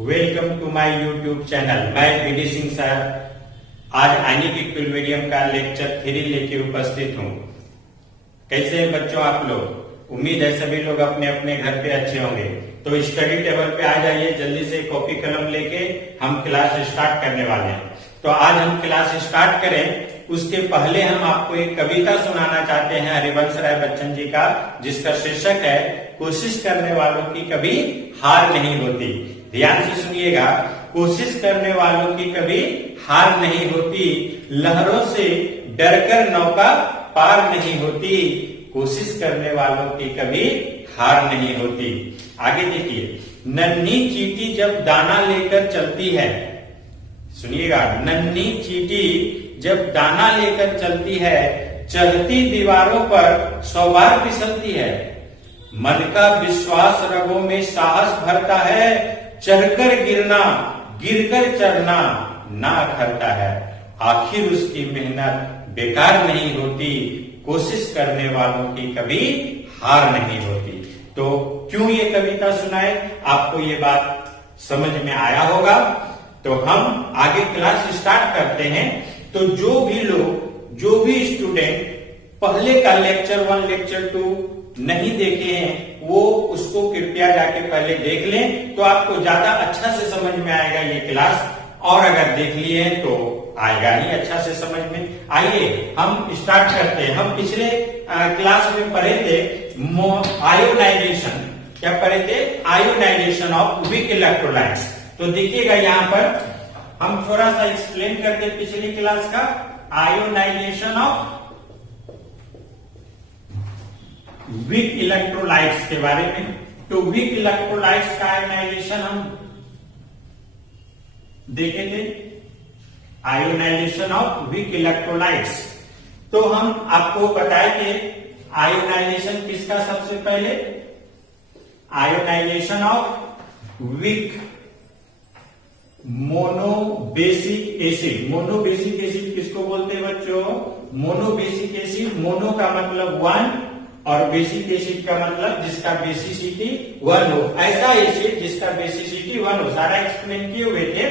Welcome to my YouTube channel. मैं P D Singh sir आज ionic medium का लेक्चर 3 लेके उपस्थित हूँ। कैसे हैं बच्चों आप लोग? उम्मीद है सभी लोग अपने अपने घर पे अच्छे होंगे। तो स्टडी टेबल पे आ जाइए, जल्दी से कॉपी कलम लेके हम क्लास स्टार्ट करने वाले हैं। तो आज हम क्लास स्टार्ट करें उसके पहले हम आपको एक कविता सुनाना चाहते हैं हरिवंश राय बच्चन जी का, जिसका शीर्षक है कोशिश करने वालों की कभी हार नहीं होती। ध्यान से सुनिएगा। कोशिश करने वालों की कभी हार नहीं होती, लहरों से डरकर नौका पार नहीं होती। कोशिश करने वालों की कभी हार नहीं होती। आगे देखिए, नन्ही चींटी जब दाना लेकर चलती है, सुनिएगा, नन्ही चींटी जब दाना लेकर चलती है, चढ़ती दीवारों पर 100 बार फिसलती है। मन का विश्वास रगों में साहस भरता है, चढ़कर गिरना गिरकर चढ़ना ना अखरता है। आखिर उसकी मेहनत बेकार नहीं होती, कोशिश करने वालों की कभी हार नहीं होती। तो क्यों ये कविता सुनाए, आपको ये बात समझ में आया होगा। तो हम आगे क्लास स्टार्ट करते हैं। तो जो भी लोग, जो भी स्टूडेंट पहले का लेक्चर 1 लेक्चर 2 नहीं देखे हैं, वो उसको कृपया जाके पहले देख लें, तो आपको ज्यादा अच्छा से समझ में आएगा ये क्लास। और अगर देख लिए हैं तो आएगा नहीं अच्छा से समझ में। आइए हम स्टार्ट करते हैं। हम पिछले क्लास में पढ़े थे आयोनाइजेशन। क्या पढ़े थे? Ionization of weak electrolytes. तो देखिएगा यहाँ पर हम थोड़ा सा एक्सप्लेन करते पिछली क्लास का आयोनाइजेशन ऑफ वीक इलेक्ट्रोलाइट्स के बारे में। तो वीक इलेक्ट्रोलाइट्स का आयोनाइजेशन हम देखे थे, आयोनाइजेशन ऑफ वीक इलेक्ट्रोलाइट्स। तो हम आपको बताए थे आयोनाइजेशन किसका सबसे पहले, ionization of weak monobasic acid. Monobasic acid किसको बोलते हैं बच्चों? मोनोबेसिक एसिड, मोनो का मतलब 1 और बेसिक एसिड का मतलब जिसका बेसिसिटी 1 हो, ऐसा एसिड जिसका बेसिसिटी 1 हो। सारा एक्सप्लेन किए हुए थे।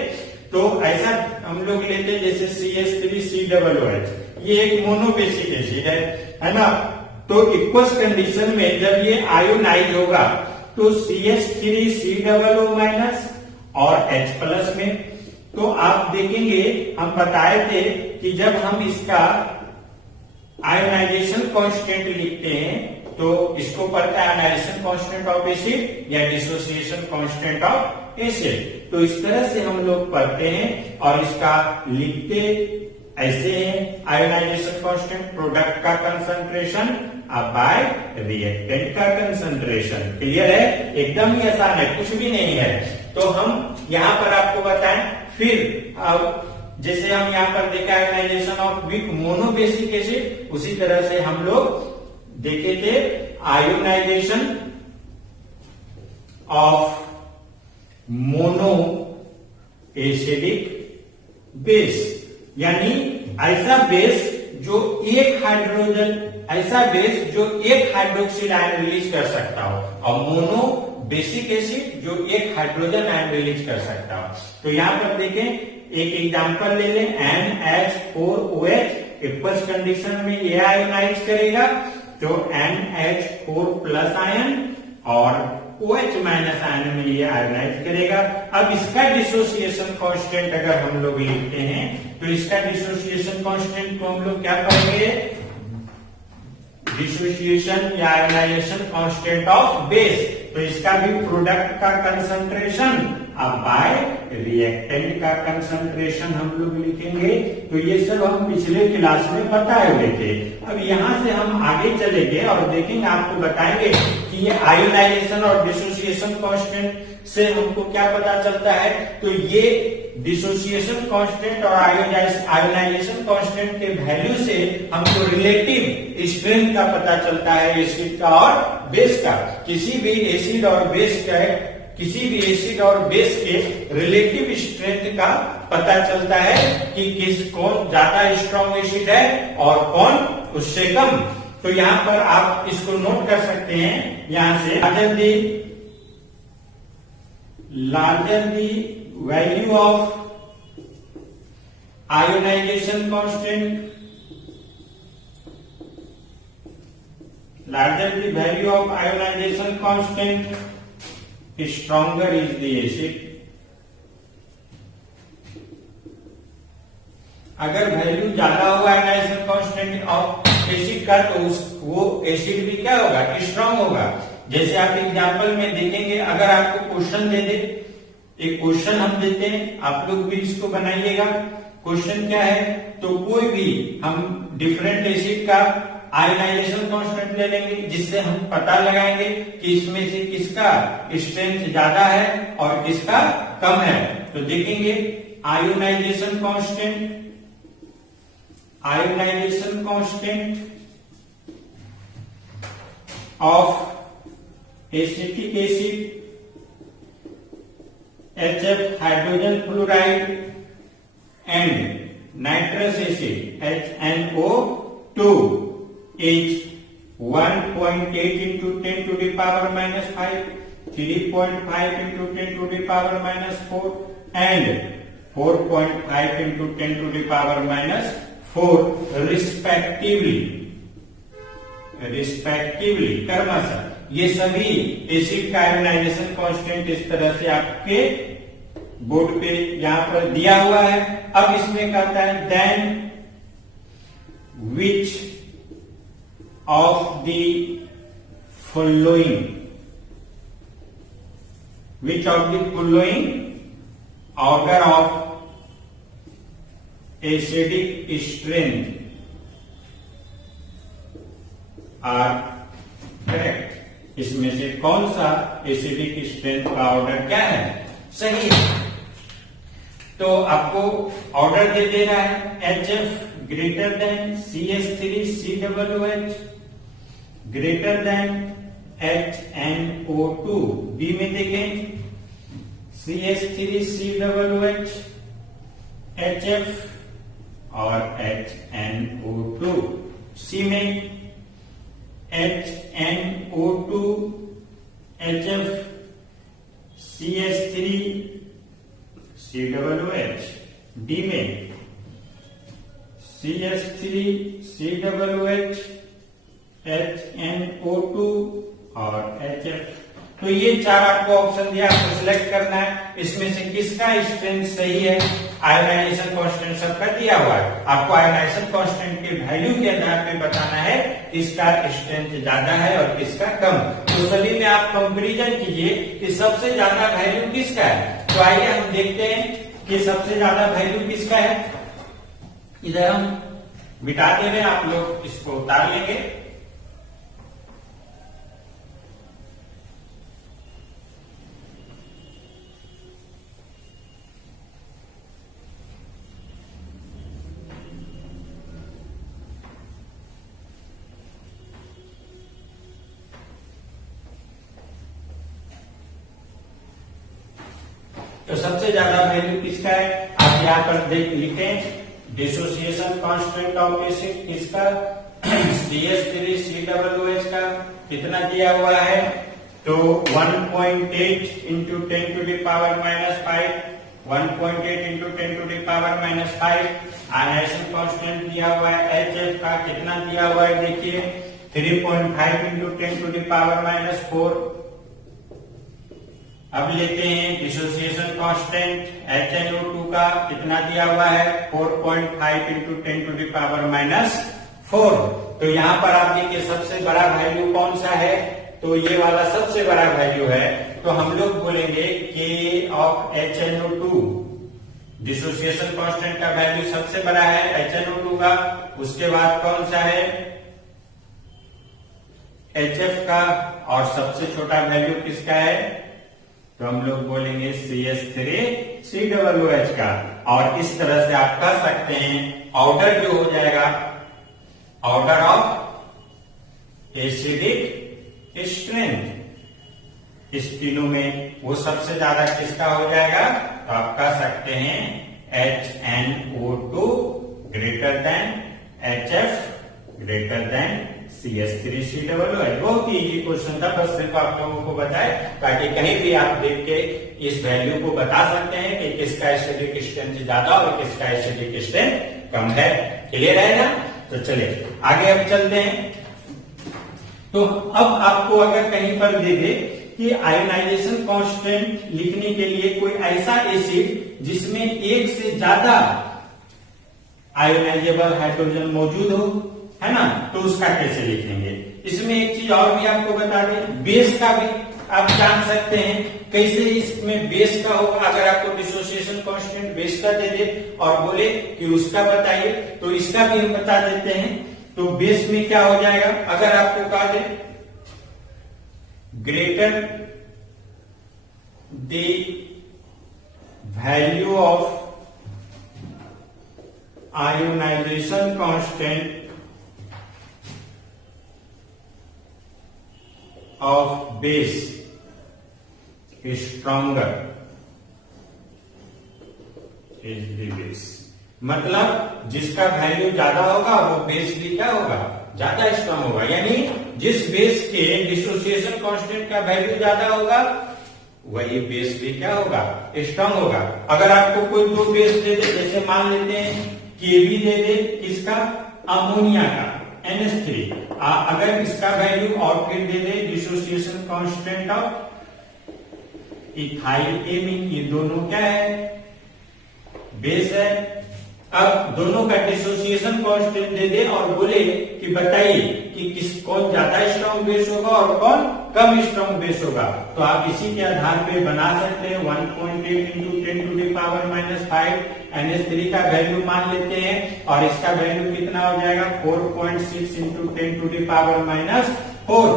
तो ऐसा हम लोग लेते जैसे CH3COOH, ये एक मोनोबेसिक एसिड है ना। तो इक्वस कंडीशन में जब ये आयोनाइज होगा तो CH3COO- और H+ में, तो आप देखेंगे हम बताए थे कि जब हम इसका आयोनाइजेशन कांस्टेंट लिखते हैं तो इसको पढ़ता है आयोनाइजेशन कांस्टेंट ऑफ एसिड या डिसोसिएशन कांस्टेंट ऑफ एसिड। तो इस तरह से हम लोग पढ़ते हैं और इसका लिखते ऐसे हैं, आयोनाइजेशन कांस्टेंट प्रोडक्ट का कंसंट्रेशन बाय रिएक्टेंट का कंसंट्रेशन। क्लियर है? एकदम ही आसान है, कुछ भी नहीं है। तो हम यहाँ पर आपको बताएं। फिर अब जैसे हम यहाँ पर देखा ionization of weak monobasic acid, उसी तरह से हम लोग देखे थे ionization of mono acidic base, यानी ऐसा बेस जो एक हाइड्रोजन, ऐसा बेस जो एक हाइड्रोक्सिल आयन रिलीज कर सकता हो, और मोनो बेसिक एसिड जो एक हाइड्रोजन आयन रिलीज कर सकता हो। तो यहाँ पर देखें, एक एग्जांपल ले लें, NH4OH। इक्वस कंडीशन में ये आयोनाइज करेगा तो NH4+ आयन और OH- आयन में ये आयोनाइज करेगा। अब इसका डिसोसिएशन कांस्टेंट अगर हम लोग लिखते हैं तो इसका डिसोसिएशन कांस्टेंट को हम लोग क्या कहेंगे? डिसोसिएशन या आयोनाइजेशन कांस्टेंट ऑफ बेस। तो इसका भी प्रोडक्ट का कंसंट्रेशन बाय रिएक्टेंट का कंसंट्रेशन हम लोग लिखेंगे। तो ये सब हम पिछले क्लास में बताए हुए थे। अब यहाँ से हम आगे चलेंगे और देखेंगे, आपको बताएंगे कि ये आयोनाइजेशन और डिसोसिएशन कांस्टेंट से हमको क्या पता चलता है। तो ये डिसोसिएशन कांस्टेंट और आयोनाइजेशन कांस्टेंट के वैल्यू से हमको रिलेटिव स्ट्रेंथ का पता चलता है, एसिड का और बेस का। किसी भी एसिड और बेस का, किसी भी एसिड और बेस के रिलेटिव स्ट्रेंथ का पता चलता है कि कौन ज्यादा स्ट्रॉन्ग एसिड है और कौन उससे कम। तो यहाँ पर आप इसको नोट कर सकते हैं। यहाँ से जल्दी larger the value of ionization constant, larger the value of ionization constant, stronger is the acid. अगर वैल्यू ज्यादा होगा आयोनाइजेशन कांस्टेंट ऑफ एसिड का तो वो एसिड भी क्या होगा, स्ट्रांग होगा। जैसे आप एग्जांपल में देखेंगे, अगर आपको क्वेश्चन दे दे, एक क्वेश्चन हम देते हैं, आप लोग भी इसको बनाइएगा। क्वेश्चन क्या है, तो कोई भी हम डिफरेंट एसिड का आयोनाइजेशन कांस्टेंट ले लेंगे, जिससे हम पता लगाएंगे कि इसमें से किसका स्ट्रेंथ ज्यादा है और किसका कम है। तो देखेंगे ionization constant of acetic acid HF hydrogen fluoride and nitrous acid HNO2 is 1.8 into 10 to the power minus 5, 3.5 into 10 to the power minus 4 and 4.5 into 10 to the power minus 4 respectively क्रमशः। ये सभी एसिड का ionisation constant इस तरह से आपके board पे यहां पर दिया हुआ है। अब इसमें कहता है then which of the following order of acidic strength are correct. इसमें से कौन सा एसिडिक स्ट्रेंथ का ऑर्डर क्या है, सही है। तो आपको ऑर्डर दे रहा है HF greater than CH3COOH greater than HNO2। B में देखें CH3COOH HF और HNO2। सी में HNO2 HF CH3 COOH। D में CH3 COOH HNO2 और HF। तो ये चार आपको ऑप्शन दिया, आपको सिलेक्ट करना है इसमें से किसका स्ट्रेंथ सही है। आयोनाइजेशन कांस्टेंट सबका दिया हुआ है, आपको आयोनाइजेशन कांस्टेंट के वैल्यू के आधार पे बताना है किसका स्ट्रेंथ ज्यादा है और किसका कम। तो सभी में आप कंपैरिजन कीजिए कि सबसे ज्यादा वैल्यू किसका है। तो आइए हम देखते हैं कि सबसे ज्यादा वैल्यू किसका है। इधर हम बिठा दे रहे हैं, आप लोग इसको उतार लेंगे। तो सबसे ज्यादा वैल्यू किसका है, आप यहाँ पर देख लिखें डिसोसिएशन कांस्टेंट ऑफ एसिड किसका CH3COOH का कितना दिया हुआ है, तो 1.8 into 10 to the power minus 5, 1.8 into 10 to the power minus 5। Ionization constant दिया हुआ है HF का कितना दिया हुआ है, देखिए 3.5 into 10 to the power minus 4। अब लेते हैं डिसोसिएशन कांस्टेंट HNO2 का कितना दिया हुआ है 4.5 into 10 to the power minus 4। तो यहाँ पर आप देखिए सबसे बड़ा वैल्यू कौन सा है, तो ये वाला सबसे बड़ा वैल्यू है। तो हम लोग बोलेंगे K of HNO2, dissociation constant का वैल्यू सबसे बड़ा है HNO2 का, उसके बाद कौन सा है HF का, और सबसे छोटा वैल्यू किसका है, तो हम लोग बोलेंगे CH3COOH का। और इस तरह से आप कह सकते हैं ऑर्डर जो हो जाएगा ऑर्डर ऑफ एसिडिक स्ट्रेंथ, इस तीनों में वो सबसे ज्यादा किसका हो जाएगा, तो आप कह सकते हैं HNO2 greater than HF greater than CH3C double O H. बहुत ही इजी क्वेश्चन था, बस सिर्फ आप लोगों को बताए ताकि कहीं भी आप देख के इस वैल्यू को बता सकते हैं कि किसका एसिडिक स्ट्रेंथ ज्यादा और किसका एसिडिक स्ट्रेंथ कम है। क्लियर है ना? तो चलिए आगे अब चलते हैं। तो अब आपको अगर कहीं पर दे दे कि आयोनाइजेशन कांस्टेंट लिखने के लिए कोई ऐसा एसिड जिसमें एक से ज्यादा आयोनाइजेबल हाइड्रोजन मौजूद हो, है ना, तो उसका कैसे लिखेंगे। इसमें एक चीज और भी आपको बता दें, बेस का भी आप जान सकते हैं कैसे इसमें बेस का होगा। अगर आपको डिसोसिएशन कांस्टेंट बेस का दे दे और बोले कि उसका बताइए, तो इसका भी हम बता देते हैं। तो बेस में क्या हो जाएगा, अगर आपको कहा the greater the value of ionization constant of base stronger is the base. मतलब जिसका वैल्यू ज्यादा होगा वो बेस भी क्या होगा, ज्यादा स्ट्रांग होगा। यानी जिस बेस के डिसोसिएशन कांस्टेंट का वैल्यू ज्यादा होगा वही बेस भी क्या होगा, स्ट्रांग होगा। अगर आपको कोई दो बेस दे दे, जैसे मान लेते हैं केबी दे दे, किसका, अमोनिया का NH3, अगर इसका वैल्यू और फिर दे दे dissociation constant of ethyl amine, ये दोनों क्या है, बेस है। अब दोनों का डिसोसिएशन कांस्टेंट दे दे और बोले कि बताइए कि कौन ज्यादा स्ट्रॉन्ग बेस होगा और कौन कम स्ट्रॉन्ग बेस होगा। तो आप इसी के आधार पे बना सकते हैं 1.8 into 10 to the power -5 NH3 का वैल्यू मान लेते हैं और इसका वैल्यू कितना हो जाएगा 4.6 into 10 to the power -4।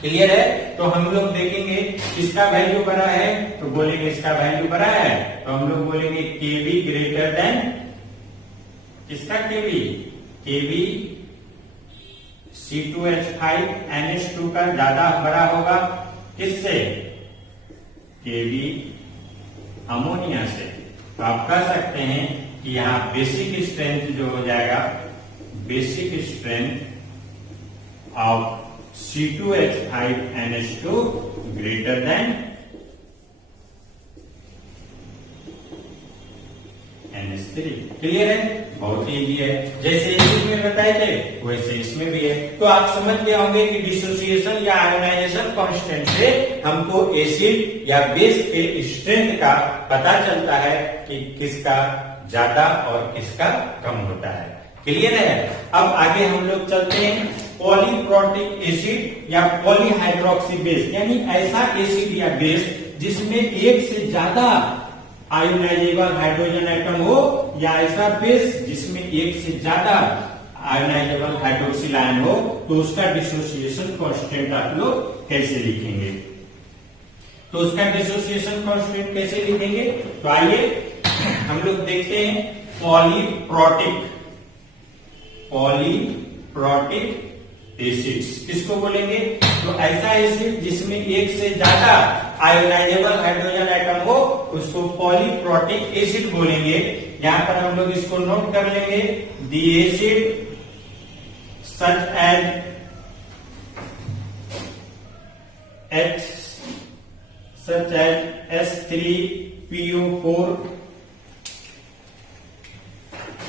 Clear है? तो हम लोग देखेंगे इसका वैल्यू बड़ा है तो बोलेंगे इसका वैल्यू बड़ा है, तो हम लोग बोलेंगे Kb ग्रेटर देन किसका, Kb C2H5 NH2 का ज्यादा बड़ा होगा किससे, Kb अमोनिया से। तो आप कह सकते हैं कि यहाँ बेसिक स्ट्रेंथ जो हो जाएगा, basic strength of C2H5 NH2 greater than NH3। Clear है? बहुत इजी है, जैसे इसमें बताए थे वैसे इसमें भी है। तो आप समझ गए होंगे कि डिसोसिएशन या आयोनाइजेशन कांस्टेंट से हमको एसिड या बेस के स्ट्रेंथ का पता चलता है कि किसका ज्यादा और किसका कम होता है। क्लियर है? अब आगे हम लोग चलते हैं पॉलीप्रोटिक एसिड या पॉलीहाइड्रोक्सी बेस, यानी ऐसा एसिड या बेस जिसमें एक से ज्यादा आयोनाइजेबल हाइड्रोजन एटम हो, या ऐसा बेस जिसमें एक से ज्यादा आयोनाइजेबल हाइड्रोक्सिल आयन हो, तो उसका डिसोसिएशन कांस्टेंट आप लोग कैसे लिखेंगे। तो उसका डिसोसिएशन कांस्टेंट कैसे लिखेंगे, तो आइए हम लोग देखते हैं पॉलीप्रोटिक एसिड्स किसको बोलेंगे, तो ऐसा एसिड जिसमें एक से ज्यादा आयोनाइजेबल हाइड्रोजन एटम हो उसको पॉलीप्रोटिक एसिड बोलेंगे। यहां पर हम लोग इसको नोट कर लेंगे, the acid such as H3PO4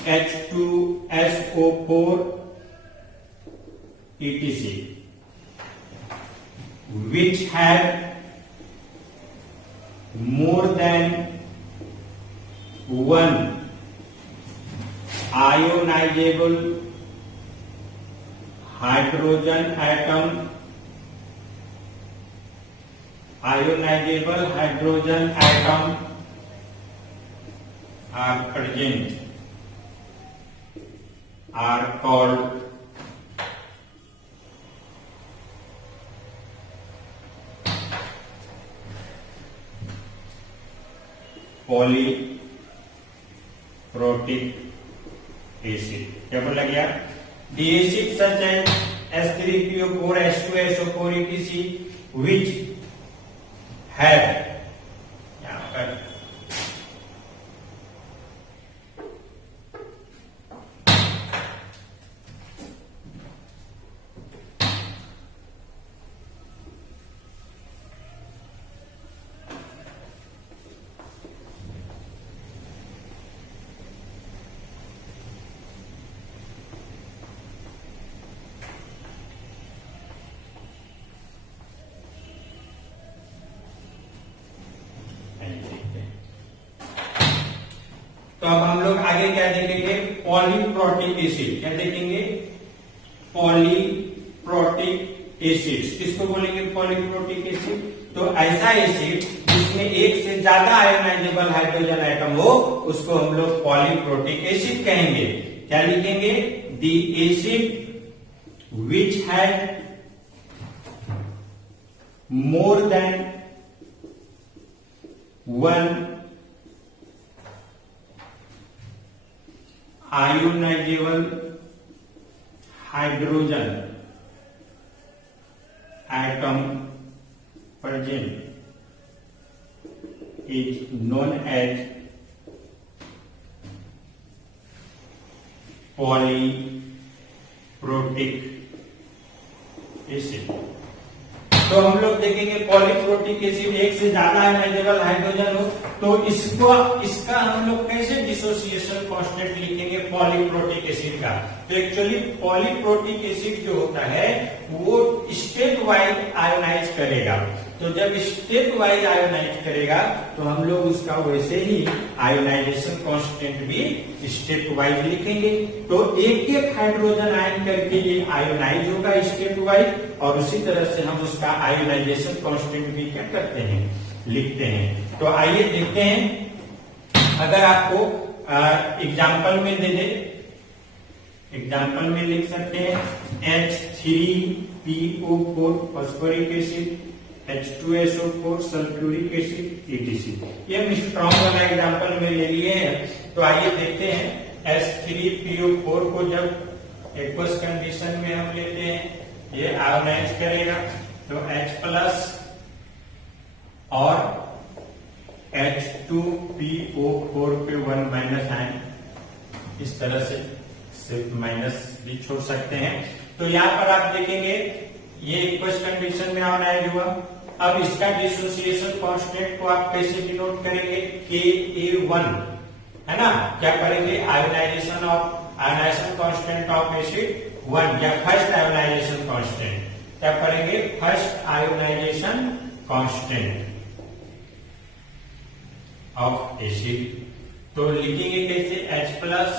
H2SO4 etc. which have more than one ionizable hydrogen atom are present are called polyprotic acid. क्या बोला गया, the acid such as H3PO4 H2SO4 etc which have यहां पर तो अब हम लोग आगे क्या देखेंगे, पॉलीप्रोटिक एसिड। क्या देखेंगे, पॉलीप्रोटिक एसिड। किसको बोलेंगे पॉलीप्रोटिक एसिड? तो ऐसा एसिड जिसमें एक से ज्यादा आयोनाइजेबल हाइड्रोजन एटम हो उसको हम लोग पॉलीप्रोटिक एसिड कहेंगे। क्या लिखेंगे, the acid which had more than one ionisable hydrogen atom present is known as polyprotic acid. तो हम लोग देखेंगे पॉलीप्रोटिक एसिड एक से ज्यादा आयोनाइजेबल हाइड्रोजन हो तो इसका हम लोग कैसे डिसोसिएशन कांस्टेंट लिखेंगे पॉलीप्रोटिक एसिड का। तो एक्चुअली पॉलीप्रोटिक एसिड जो होता है वो स्टेप वाइज आयोनाइज करेगा। तो जब स्टेप वाइज आयोनाइज करेगा तो हम लोग उसका वैसे ही आयोनाइजेशन कांस्टेंट भी स्टेप वाइज लिखेंगे। तो एक एक हाइड्रोजन आयन करके ये आयोनाइज होगा स्टेप वाइज और उसी तरह से हम उसका आयोनाइजेशन कांस्टेंट भी क्या करते हैं, लिखते हैं। तो आइए देखते हैं, अगर आपको एग्जाम्पल में दे दे, एग्जाम्पल में लिख सकते हैं H3PO4 phosphoric acid, H2SO4 sulphuric acid etc। ये हम स्ट्रॉन्ग वाला एग्जाम्पल में ले लिए हैं। तो आइए देखते हैं H3PO4 को जब एक्वस कंडीशन में हम लेते हैं ये आयोनाइज करेगा तो H प्लस और H2PO4 पे 1 माइनस आयन, इस तरह से सिर्फ माइनस भी छोड़ सकते हैं। तो यहाँ पर आप देखेंगे ये इक्वस कंडीशन में आयोनाइज हुआ। अब इसका डिसोसिएशन कांस्टेंट को आप कैसे डिनोट करेंगे, Ka1 है ना। क्या करेंगे, आयोनाइजेशन कांस्टेंट ऑफ एसिड 1 या फर्स्ट आयोनाइजेशन कांस्टेंट। क्या करेंगे, first ionization constant of acid. तो लिखेंगे कैसे, H plus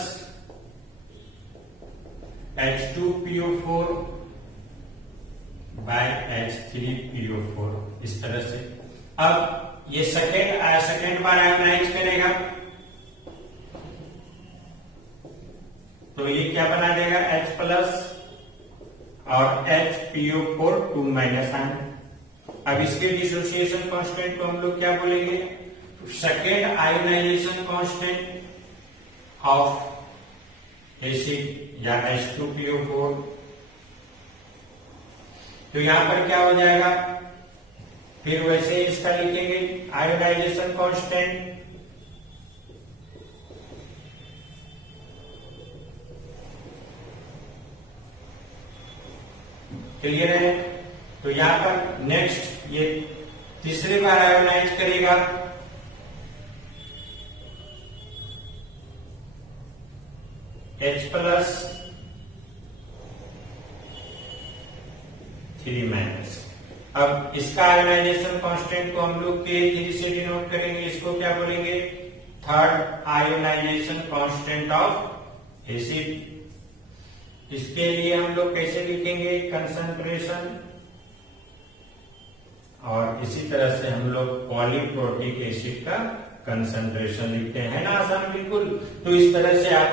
H2PO4 bye H3PO4, इस तरह से। अब ये सेकेंड बार आयोनाइज करेगा तो ये क्या बना देगा, H प्लस और HPO4 2 माइनस आयन। अब इसके डिसोसिएशन कांस्टेंट को हम लोग क्या बोलेंगे, second ionization constant of acid या H2PO4। तो यहां पर क्या हो जाएगा, फिर वैसे ही इसका लिखेंगे आयोनाइजेशन कांस्टेंट क्लियर है। तो यहां पर नेक्स्ट ये तीसरी बार आयोनाइज करेगा H प्लस 3 माइनस। अब इसका आयोनाइजेशन कांस्टेंट को हम लोग K3 से डिनोट करेंगे, इसको क्या बोलेंगे, third ionization constant of acid. इसके लिए हम लोग कैसे लिखेंगे, कंसंट्रेशन, और इसी तरह से हम लोग पॉलीप्रोटिक एसिड का कंसंट्रेशन लिखते हैं ना, आसान बिल्कुल। तो इस तरह से आप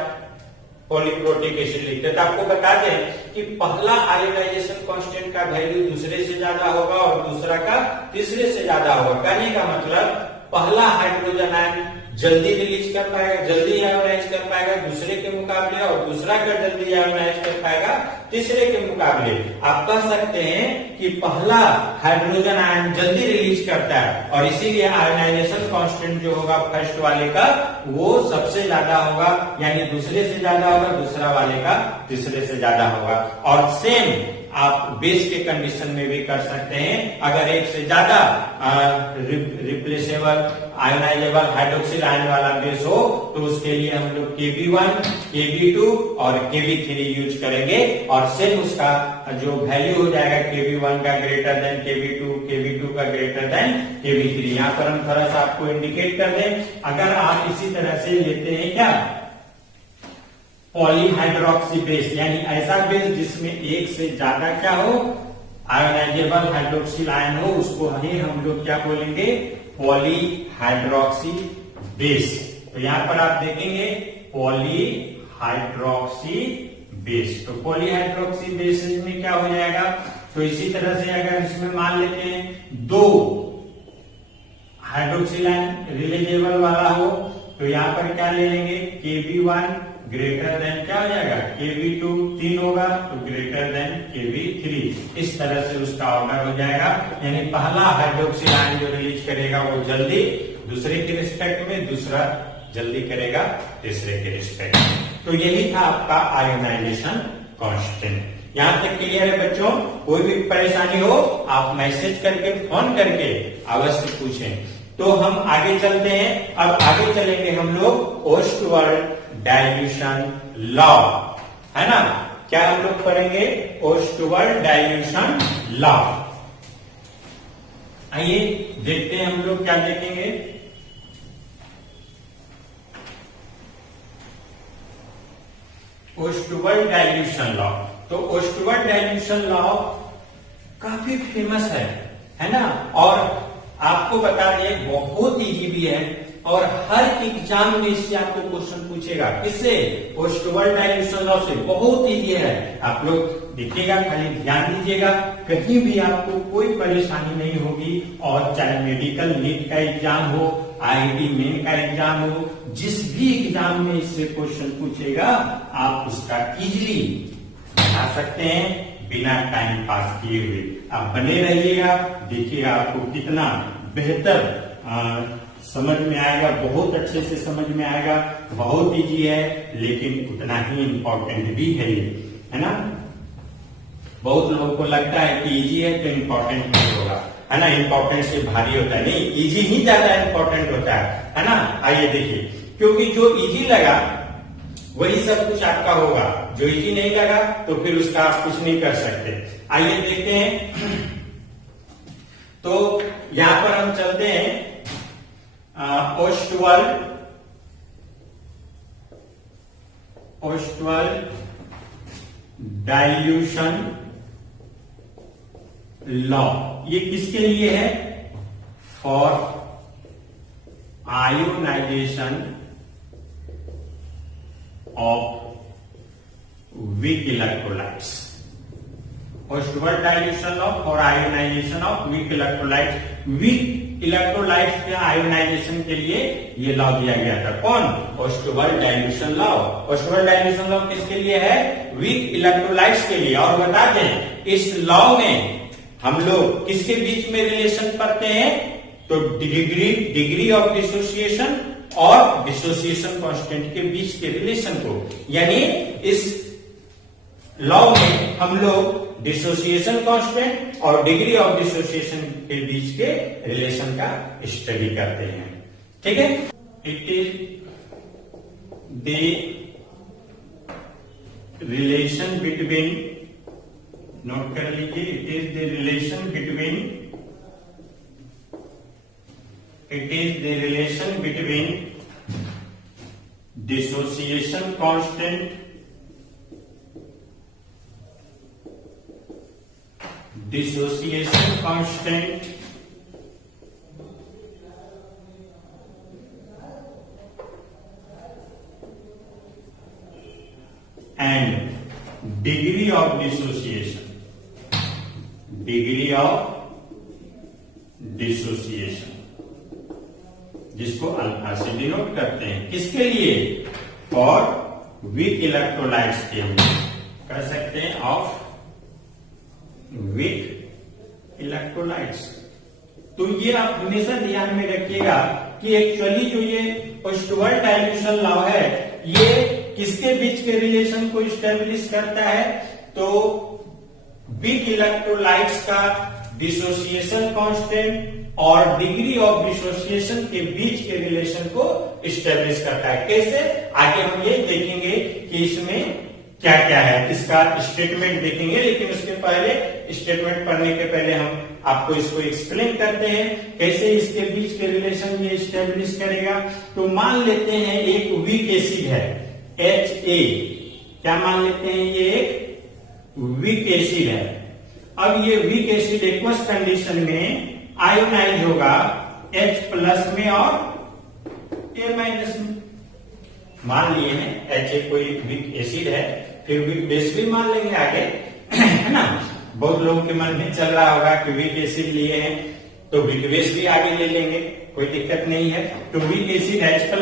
पॉलीप्रोटिक एसिड लिखते हैं। तो आपको बता दें कि पहला आयोनाइजेशन कांस्टेंट का वैल्यू दूसरे से ज्यादा होगा और दूसरा का तीसरे से ज्यादा होगा। कहने का मतलब पहला हाइड्रोजन आयन जल्दी रिलीज कर पाएगा, जल्दी आयोनाइज कर पाएगा दूसरे के मुकाबले, और दूसरा का जल्दी आयोनाइज कर पाएगा तीसरे के मुकाबले। आप कह सकते हैं कि पहला हाइड्रोजन आयन जल्दी रिलीज करता है और इसीलिए आयोनाइजेशन कांस्टेंट जो होगा फर्स्ट वाले का वो सबसे ज्यादा होगा, यानी दूसरे से ज्यादा होगा, दूसरा वाले का तीसरे से ज्यादा होगा। और सेम आप बेस के कंडीशन में भी कर सकते हैं। अगर एक से ज्यादा रिप्लेसेबल आयोनाइजेबल हाइड्रोक्सिल आयन वाला बेस हो तो उसके लिए हम लोग Kb1, Kb2 और Kb3 यूज करेंगे और सिर्फ उसका जो वैल्यू हो जाएगा Kb1 का ग्रेटर देन Kb2, Kb2 का ग्रेटर देन Kb3। यहाँ पर हम थोड़ा सा आपको इंडिकेट कर दें, अगर आप इसी तरह से लेते हैं क्या पॉलीहाइड्रोक्सी बेस, यानी ऐसा बेस जिसमें एक से ज्यादा क्या हो आयोनाइजेबल हाइड्रोक्सिल आयन हो, उसको ही हम लोग क्या बोलेंगे पॉलीहाइड्रोक्सी बेस। तो यहां पर आप देखेंगे पॉलीहाइड्रोक्सी बेस। तो पॉलीहाइड्रोक्सी बेस में क्या हो जाएगा, तो इसी तरह से अगर इसमें मान लेते हैं दो हाइड्रोक्सिल आयन रिलीजेबल वाला हो तो यहां पर क्या ले लेंगे Kb1 ग्रेटर देन क्या हो जाएगा Kb2, 3 होगा तो ग्रेटर देन Kb3। इस तरह से उसका ऑर्डर हो जाएगा, यानी पहला हाइड्रोक्सिल आयन जो रिलीज करेगा वो जल्दी दूसरे के रिस्पेक्ट में, दूसरा जल्दी करेगा तीसरे के रिस्पेक्ट में। तो यही था आपका आयोनाइजेशन कांस्टेंट। यहां तक क्लियर है बच्चों? कोई भी परेशानी हो आप मैसेज करके फोन करके अवश्य पूछें। तो हम आगे चलते हैं। अब आगे चलेंगे हम लोग ओस्टवर्ड डाइल्यूशन लॉ, है ना? क्या हम लोग पढ़ेंगे ओस्टवर्ड डाइल्यूशन लॉ। आइए देखते हैं हम लोग क्या देखेंगे। ओस्टवर्ड डाइल्यूशन लॉ। तो ओस्टवर्ड डाइल्यूशन लॉ काफी फेमस है ना? और आपको बता दें बहुत इजी भी है और हर एग्जाम में इससे आपको क्वेश्चन पूछेगा। किससे? ओस्टवर्ड डाइल्यूशन लॉ से। बहुत इजी है, आप लोग देखिएगा, खाली ध्यान दीजिएगा, कहीं भी आपको कोई परेशानी नहीं होगी। और चाहे मेडिकल नीट का एग्जाम हो, IIT मेन का एग्जाम हो, जिस भी एग्जाम में इससे क्वेश्चन पूछेगा आप उसका इजीली बना सकते हैं बिना टाइम पास किए हुए। आप बने रहिएगा, देखिएगा आपको कितना बेहतर समझ में आएगा, बहुत अच्छे से समझ में आएगा। बहुत इजी है लेकिन उतना ही इम्पोर्टेंट भी है ये, है ना? बहुत लोगों को लगता है कि इजी है तो इम्पोर्टेंट नहीं होगा, है ना? इम्पोर्टेंट से भारी होता है, नहीं, इजी ही ज्यादा इम्पोर्टेंट होता है ना? आइए देखिए, क्योंकि जो इजी लगा वही सब कुछ आपका होगा, जो इजी नहीं लगा तो फिर उसका आप कुछ नहीं कर सकते। आइए देखते हैं। तो यहां पर हम चलते हैं ओस्टवर्ड डाइल्यूशन लॉ। ये किसके लिए है? For ionization of weak electrolytes. Ostwald dilution law for ionization of weak electrolytes. Weak electrolytes के आयोनाइजेशन के लिए ये लॉ दिया गया था। कौन? Ostwald dilution law. Ostwald dilution law किसके लिए है? वीक इलेक्ट्रोलाइट्स के लिए। और बता दें इस लॉ में हम लोग किसके बीच में रिलेशन पढ़ते हैं? तो डिग्री ऑफ डिसोसिएशन और डिसोसिएशन कांस्टेंट के बीच के रिलेशन को, यानी इस लॉ में हम लोग डिसोसिएशन कांस्टेंट और डिग्री ऑफ डिसोसिएशन के बीच के रिलेशन का स्टडी करते हैं। ठीक है? It is the relation between, note कर लीजिए, it is the relation between, it is the relation between dissociation constant, and degree of dissociation, जिसको अल्फा से डिनोट करते हैं। किसके लिए? फॉर वीक इलेक्ट्रोलाइट्स के हम कर सकते हैं, ऑफ वीक इलेक्ट्रोलाइट्स। तो ये आप हमेशा ध्यान में रखिएगा कि एक्चुअली जो ये ओस्टवर्ड डाइल्यूशन लॉ है ये किसके बीच के रिलेशन को स्टेब्लिश करता है? तो वीक इलेक्ट्रोलाइट्स का डिसोसिएशन कांस्टेंट और डिग्री ऑफ डिसोसिएशन के बीच के रिलेशन को स्टेब्लिश करता है। कैसे, आगे हम ये देखेंगे कि इसमें क्या क्या है, इसका स्टेटमेंट देखेंगे। लेकिन उसके पहले, स्टेटमेंट पढ़ने के पहले हम आपको इसको एक्सप्लेन करते हैं कैसे इसके बीच के रिलेशन ये स्टेब्लिश करेगा। तो मान लेते हैं एक वीक एसिड है HA, क्या मान लेते हैं, ये एक वीक एसिड है। अब ये वीक एसिड एक्वस कंडीशन में आयोनाइज होगा H+ में और A- में। मान लिए हैं HA कोई वीक एसिड है, फिर वीक बेस भी मान लेंगे आगे, है ना। बहुत लोगों के मन में चल रहा होगा कि वीक एसिड लिए हैं तो वीक बेस भी आगे ले लेंगे, कोई दिक्कत नहीं है। तो वीक एसिड H+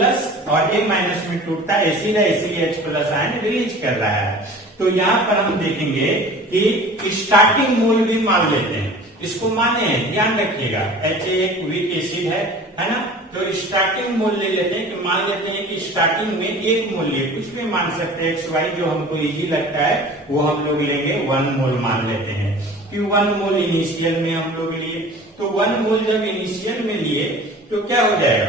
और A- में टूटता एसिड है, इसलिए H+ आयन रिलीज कर रहा है। तो यहाँ पर हम देखेंगे कि स्टार्टिंग मोल भी मान लेते हैं, इसको माने हैं, ध्यान रखिएगा। HA एक वीक एसिड है ना। तो स्टार्टिंग मोल ले लेते हैं कि मान लेते हैं कि स्टार्टिंग में एक मोल लिए, कुछ भी मान सकते हैं XY, जो हमको इजी लगता है वो हम लोग लेंगे। 1 मोल मान लेते हैं कि 1 मोल इनिशियल में हम लोग लिए। तो 1 मोल जब इनिशियल में लिए तो क्या हो जाएगा,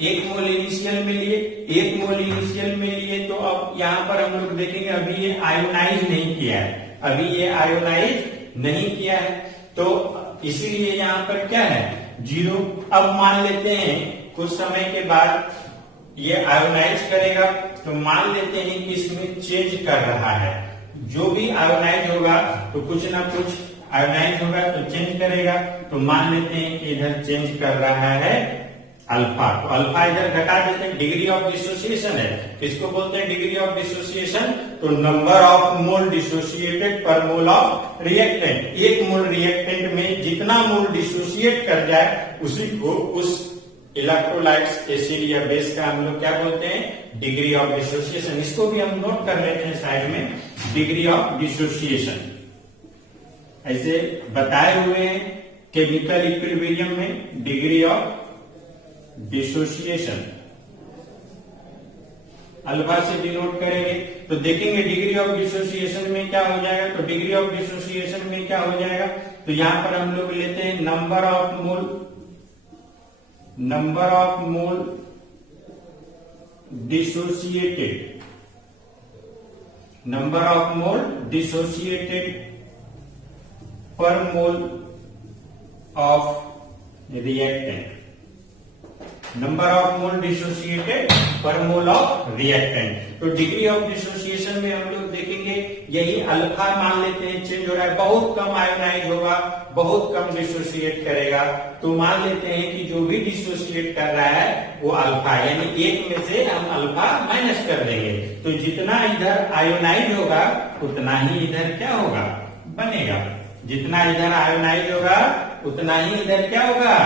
1 मोल इनिशियल में लिए, 1 मोल इनिशियल में लिए। तो अब यहाँ पर हम लोग देखेंगे अभी ये आयोनाइज नहीं किया है, अभी ये आयोनाइज नहीं किया है, तो इसीलिए यहाँ पर क्या है 0। अब मान लेते हैं कुछ समय के बाद ये आयोनाइज करेगा, तो मान लेते हैं कि इसमें चेंज कर रहा है। जो भी आयोनाइज होगा तो कुछ ना कुछ आयोनाइज होगा तो चेंज करेगा। तो मान लेते हैं कि इधर चेंज कर रहा है अल्फा, तो अल्फा इधर घटा देते हैं। डिग्री ऑफ डिसोसिएशन है, किसको बोलते हैं डिग्री ऑफ डिसोसिएशन, तो number of mole dissociated per mole of reactant. एक मोल रिएक्टेंट में जितना मोल डिसोसिएट कर जाए उसी को उस इलेक्ट्रोलाइट्स एसिड या बेस का हम लोग क्या बोलते हैं, डिग्री ऑफ डिसोसिएशन। इसको भी हम नोट कर लेते हैं साइड में, डिग्री ऑफ डिसोसिएशन ऐसे बताए हुए हैं केमिकल इक्विलिब्रियम में। डिग्री ऑफ डिसोसिएशन अल्फा से डिनोट करेंगे, तो देखेंगे डिग्री ऑफ डिसोसिएशन में क्या हो जाएगा। तो डिग्री ऑफ डिसोसिएशन में क्या हो जाएगा, तो यहां पर हम लोग लेते हैं number of mole dissociated, number of mole dissociated per mole of reactant, number of mole dissociated per mole of reactant. तो डिग्री ऑफ डिसोसिएशन में हम लोग देखेंगे यही अल्फा मान लेते हैं चेंज हो रहा है, बहुत कम आयोनाइज होगा, बहुत कम डिसोसिएट करेगा। तो मान लेते हैं कि जो भी डिसोसिएट कर रहा है वो अल्फा, यानी 1 में से हम अल्फा माइनस कर देंगे। तो जितना इधर आयोनाइज होगा उतना ही इधर क्या होगा, बनेगा। जितना इधर आयोनाइज होगा उतना ही इधर क्या होगा,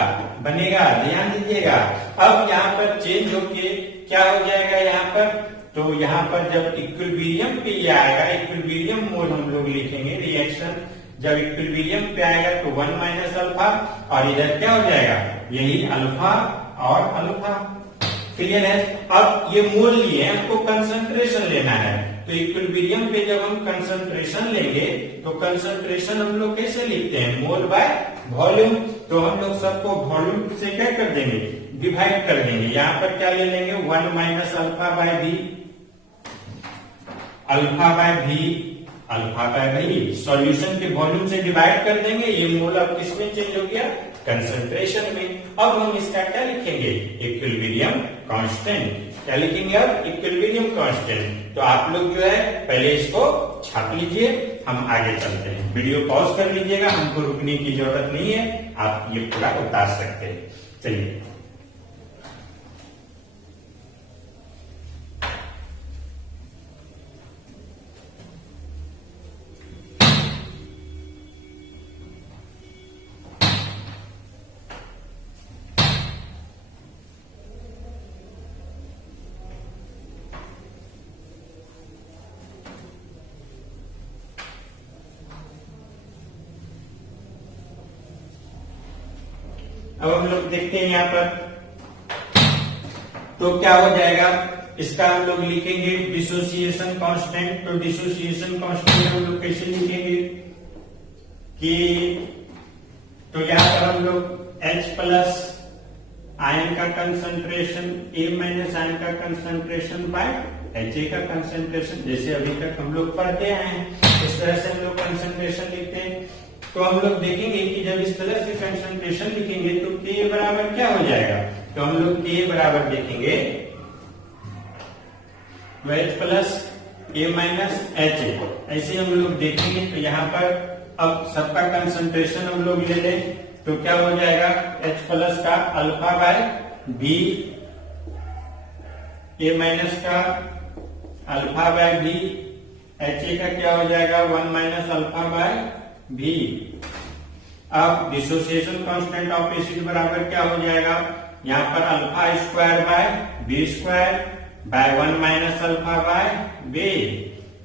बनेगा। ध्यान दीजिएगा। अब यहाँ पर चेंज होके क्या हो जाएगा यहाँ पर, तो यहाँ पर जब इक्विलिब्रियम पे ये आएगा, इक्विलिब्रियम मोल हम लोग लिखेंगे, रिएक्शन जब इक्विलिब्रियम पे आएगा तो 1 माइनस अल्फा, और इधर क्या हो जाएगा, यही अल्फा और अल्फा। क्लियर है। अब ये मोल लिए, हमको कंसंट्रेशन लेना है, तो इक्विलिब्रियम पे जब हम कंसंट्रेशन लेंगे तो कंसंट्रेशन हम लोग कैसे लिखते हैं, मोल बाय वॉल्यूम। तो हम लोग सबको वॉल्यूम से क्या कर देंगे, डिवाइड कर देंगे। यहाँ पर क्या ले लेंगे, 1 minus alpha by V, alpha by V solution के वॉल्यूम से डिवाइड कर देंगे। ये मोल अब किसमें चेंज हो गया, कंसंट्रेशन में। अब हम इसका क्या लिखेंगे, इक्विलिब्रियम कांस्टेंट। क्या लिखेंगे अब, इक्विलिब्रियम कांस्टेंट। तो आप लोग जो है पहले इसको छाप लीजिए, हम आगे चलते हैं। वीडियो पॉज कर लीजिएगा, हमको रुकने की जरूरत नहीं है, आप ये पूरा उतार सकते हैं। चलिए अब हम लोग देखते हैं यहाँ पर, तो क्या हो जाएगा, इसका हम लोग लिखेंगे डिसोसिएशन कांस्टेंट। तो डिसोसिएशन कांस्टेंट हम लोग कैसे लिखेंगे कि तो यहां पर हम लोग H प्लस आयन का कंसंट्रेशन A माइनस आयन का कंसंट्रेशन बाय HA का कंसंट्रेशन, जैसे अभी तक हम लोग पढ़ते आए हैं इस तरह से हम लोग कंसंट्रेशन लिखते हैं। तो हम लोग देखेंगे कि जब इस तरह से कंसंट्रेशन लिखेंगे तो K बराबर क्या हो जाएगा। तो हम लोग K बराबर देखेंगे H plus A minus HA, ऐसे हम लोग देखेंगे। तो यहाँ पर अब सबका कंसंट्रेशन हम लोग ले लें तो क्या हो जाएगा, H प्लस का alpha by B, A minus का अल्फा बाय बी, HA का क्या हो जाएगा 1 माइनस अल्फा बाय बी। अब डिसोसिएशन कांस्टेंट ऑफ एसिड बराबर क्या हो जाएगा, यहाँ पर alpha square by B square by 1 minus alpha by B.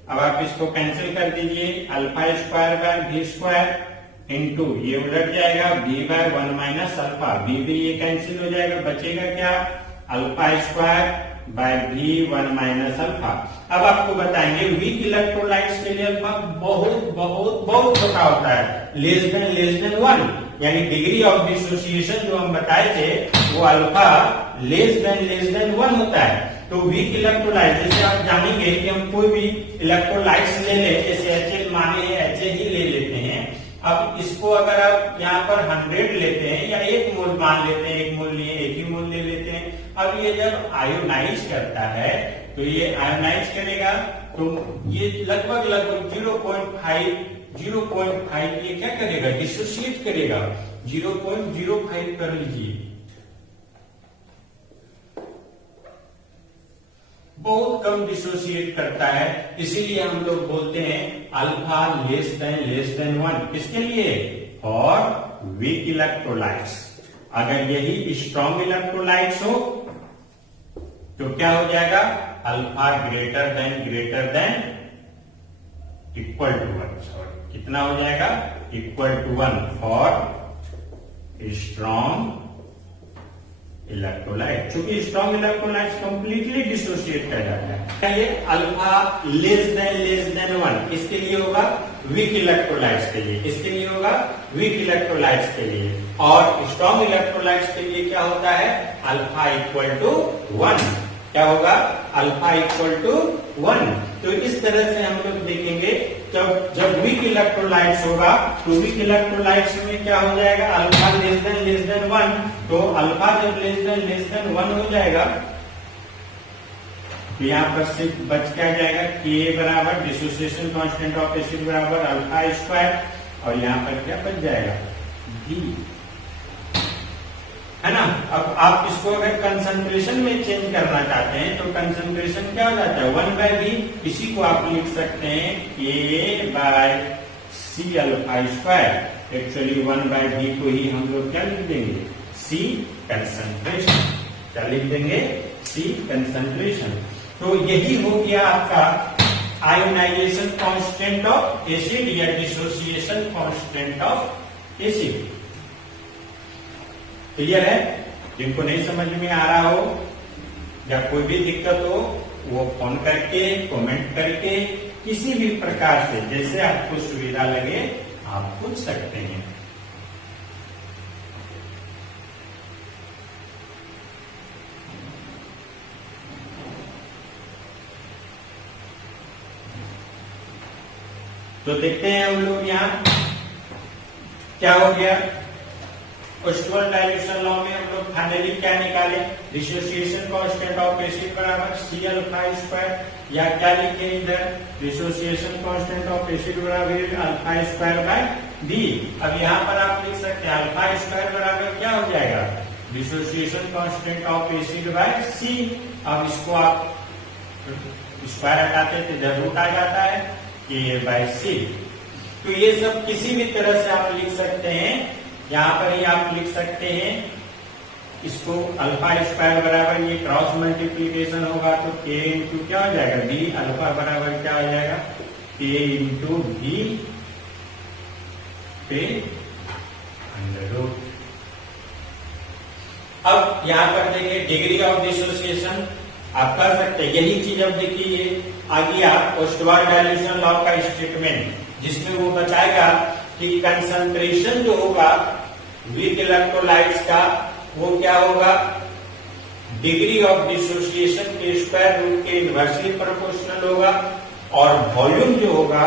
अब आप इसको कैंसिल कर दीजिए, alpha square by B square into ये उलट जाएगा B by 1 minus alpha, B भी ये कैंसिल हो जाएगा, बचेगा क्या alpha square by B 1 minus alpha. अब आपको बताएंगे वीक इलेक्ट्रोलाइट्स के लिए अल्फा बहुत बहुत बहुत छोटा होता है, लेस देन 1, यानी डिग्री ऑफ डिसोसिएशन जो हम बताए थे वो अल्फा लेस देन 1 होता है। तो वीक इलेक्ट्रोलाइट, जैसे आप जानेंगे कि हम कोई भी इलेक्ट्रोलाइट्स ले लें, जैसे HL माने HA ही ले लेते हैं। अब इसको अगर आप यहाँ पर 100 लेते हैं या 1 मोल मान लेते हैं, 1 मोल लिए 1 ही मोल ले लेते हैं। अब ये जब आयोनाइज करता है तो ये आयोनाइज करेगा तो ये लगभग 0.5 ये क्या करेगा, डिसोसिएट करेगा, 0.05 कर लीजिए, बहुत कम डिसोसिएट करता है। इसीलिए हम लोग बोलते हैं अल्फा लेस देन 1, किसके लिए, और वीक इलेक्ट्रोलाइट्स। अगर यही स्ट्रॉन्ग इलेक्ट्रोलाइट्स हो तो क्या हो जाएगा, alpha greater than equal to 1, sorry कितना हो जाएगा, equal to 1 for strong electrolyte. चूंकि स्ट्रॉन्ग इलेक्ट्रोलाइट कंप्लीटली डिसोसिएट कर जाता है। ये अल्फा लेस देन 1 इसके लिए होगा वीक इलेक्ट्रोलाइट्स के लिए, इसके लिए होगा वीक इलेक्ट्रोलाइट्स के लिए। और स्ट्रॉन्ग इलेक्ट्रोलाइट्स के लिए क्या होता है, अल्फा इक्वल टू 1, क्या होगा, अल्फा इक्वल टू 1। तो इस तरह से हम लोग देखेंगे जब वीक इलेक्ट्रोलाइट्स होगा तो वीक इलेक्ट्रोलाइट्स में क्या हो जाएगा, अल्फा लेस देन 1। तो अल्फा जब लेस देन 1 हो जाएगा तो यहाँ पर सिर्फ बच क्या जाएगा, K बराबर डिसोसिएशन कांस्टेंट ऑफ एसिड बराबर अल्फा स्क्वायर, और यहाँ पर क्या बच जाएगा, B, है ना। अब आप इसको अगर कंसंट्रेशन में चेंज करना चाहते हैं तो कंसंट्रेशन क्या हो जाता है, 1 बाय बी। इसी को आप लिख सकते हैं K by C alpha square. Actually 1 by B को ही हम लोग क्या लिख देंगे, C कंसंट्रेशन, क्या लिख देंगे, C कंसंट्रेशन। तो यही हो गया आपका आयोनाइजेशन कांस्टेंट ऑफ एसिड या dissociation constant of acid. Clear है। जिनको नहीं समझ में आ रहा हो या कोई भी दिक्कत हो वो फोन करके, कमेंट करके, किसी भी प्रकार से जैसे आपको सुविधा लगे आप पूछ सकते हैं। तो देखते हैं हम लोग यहाँ क्या हो गया। ओस्टोल डाइल्यूशन लॉ में हम लोग फाइनली क्या निकाले, डिसोसिएशन कांस्टेंट ऑफ एसिड बराबर C अल्फा स्क्वायर, या क्या लिखे इधर, डिसोसिएशन कांस्टेंट ऑफ एसिड बराबर अल्फा स्क्वायर बाय D। अब यहाँ पर आप लिख सकते हैं अल्फा स्क्वायर बराबर क्या हो जाएगा, dissociation constant of acid by C। अब इसको आप स्क्वायर हटाते थे इधर रूट आ जाता है K बाय C। तो ये सब किसी भी तरह से आप लिख सकते हैं, यहाँ पर ही आप लिख सकते हैं इसको अल्फा स्क्वायर बराबर ये क्रॉस मल्टीप्लीकेशन होगा तो K इंटू क्या हो जाएगा, B अल्फा बराबर क्या हो जाएगा, K इंटू B पे अंडर रूट। अब यहाँ पर देखिए डिग्री ऑफ डिसोसिएशन आप कर सकते हैं। यही चीज अब देखिए ये आ गया ओस्टवाल डाइल्यूशन लॉ का स्टेटमेंट, जिसमें वो बताएगा कि कंसंट्रेशन जो होगा वीक इलेक्ट्रोलाइट्स का वो क्या होगा, डिग्री ऑफ डिसोसिएशन के स्क्वायर रूट के इनवर्सली प्रोपोर्शनल होगा, और वॉल्यूम जो होगा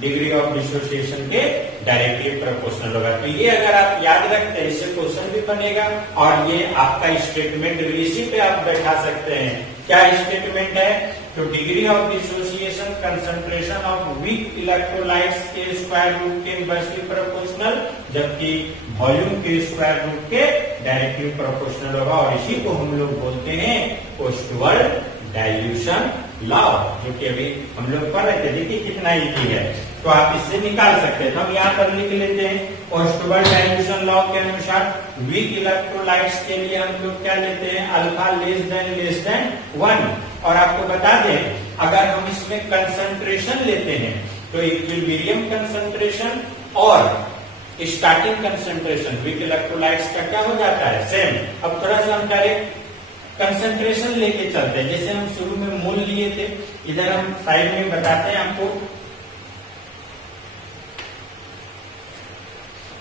डिग्री ऑफ डिसोसिएशन के डायरेक्टली प्रोपोर्शनल होगा। तो ये अगर आप याद रखते हैं इससे क्वेश्चन भी बनेगा, और ये आपका स्टेटमेंट भी इसी पे आप बैठा सकते हैं। क्या स्टेटमेंट है, तो degree of dissociation concentration of weak electrolytes के स्क्वायर रूट के इनवर्सली प्रोपोर्शनल, जबकि वॉल्यूम के स्क्वायर रूट के डायरेक्टली प्रोपोर्शनल होगा, और इसी को हम लोग बोलते हैं ओस्टवाल डाइल्यूशन लॉ, जो कि अभी हम लोग पढ़ रहे थे। देखिए कितना इजी है, तो आप इससे निकाल सकते हैं। तो हम यहाँ पर लिख लेते हैं ओस्टवाल डाइल्यूशन लॉ के अनुसार वीक इलेक्ट्रोलाइट्स के लिए हम लोग क्या लेते हैं, अल्फा लेस देन 1। और आपको बता दें अगर हम इसमें कंसंट्रेशन लेते हैं तो इक्विलिब्रियम कंसंट्रेशन और स्टार्टिंग कंसंट्रेशन वीक इलेक्ट्रोलाइट्स का क्या हो जाता है, सेम। अब थोड़ा सा हम डायरेक्ट कंसंट्रेशन लेके चलते हैं, जैसे हम शुरू में मोल लिए थे, इधर हम साइड में बताते हैं आपको।